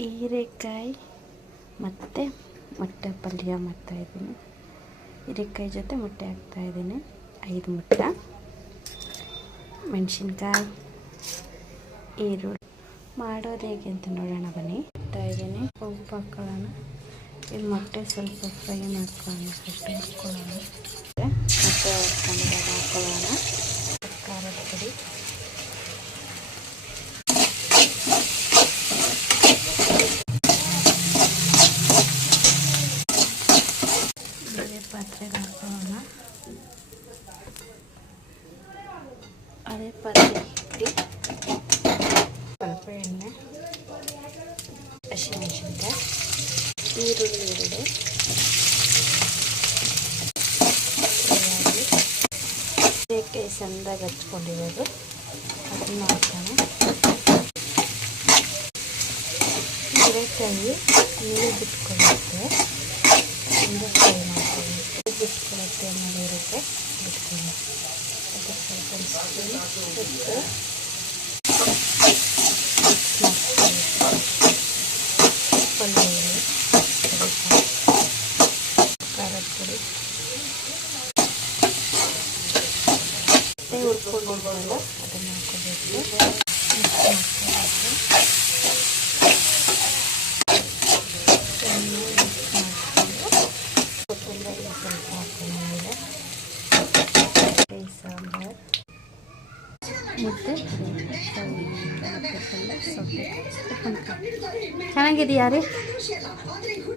ಹೀರೆಕಾಯಿ ಮತ್ತು ಮೊಟ್ಟೆ ಪಲ್ಯ ಮಾಡ್ತಾಯಿದ್ದೀನಿ. ಹೀರೆಕಾಯಿ ಜೊತೆ ಮೊಟ್ಟೆ ಹಾಕ್ತಾಯಿದ್ದೀನಿ. 5 ಮೊಟ್ಟೆ, ಮೆಣಸಿನ್ಕಾಯಿ, ಈರುಳ್ಳಿ. ಮಾಡೋದು ಹೇಗೆ ಅಂತ ನೋಡೋಣ ಬನ್ನಿ. ಹಾಕ್ತಾಯಿದ್ದೀನಿ. ಉಪ್ಪು ಹಾಕ್ಕೊಳ್ಳೋಣ. ಈ ಮೊಟ್ಟೆ ಸ್ವಲ್ಪ ಫ್ರೈ ಮಾಡ್ಕೊಳ್ಳೋಣ. ಫಸ್ಟ್ ಹುರ್ಕೊಳ್ಳೋಣ. ಮೊಟ್ಟೆ ಹಾಕ್ಕೊಳ್ಳೋಣ. ಖಾರದ ಪುಡಿ, ಬೇರೆ ಪಾತ್ರೆಗೆ ಹಾಕೊಳ್ಳೋಣ. ಅದೇ ಪಾತ್ರೆ ಇಟ್ಟು ಸ್ವಲ್ಪ ಎಣ್ಣೆ, ಹಸಿಮೆಣಸಿನ್ಕಾಯಿ, ಈರುಳ್ಳಿ 2, ಹೀರೆಕಾಯಿ ಸಣ್ಣದಾಗಿ ಹಚ್ಕೊಂಡಿರೋದು ಅದನ್ನು ಹಾಕೋಣ. ಹೀರೆಕಾಯಿ ನೀರು ಬಿಟ್ಕೊಳ್ಳುತ್ತೆ, ಫ್ರೈ ಮಾಡ್ಕೊಳ್ಳಿ. ಬಿಟ್ಕೊಳ್ಳುತ್ತೆ ಮಾಡಿರುತ್ತೆ, ಬಿಟ್ಕೊಳ್ಳಿ. ಅದಕ್ಕೆ ಸ್ವಲ್ಪ ಬಿಟ್ಟು ಪಲ್ಯ, ಖಾರದ ಪುಡಿ, ಹುರ್ಕೊಂಡಿದ್ದಲ್ಲ ಅದನ್ನು ಹಾಕೋಬೇಕು. ಕೊತ್ತಂಬರಿ ಸ್ವಲ್ಪ ಹಾಕೋಣ. ಸಾಂಬಾರು ಮುದ್ದೆ ಚೆನ್ನಾಗಿದೆಯಾ ರೀ?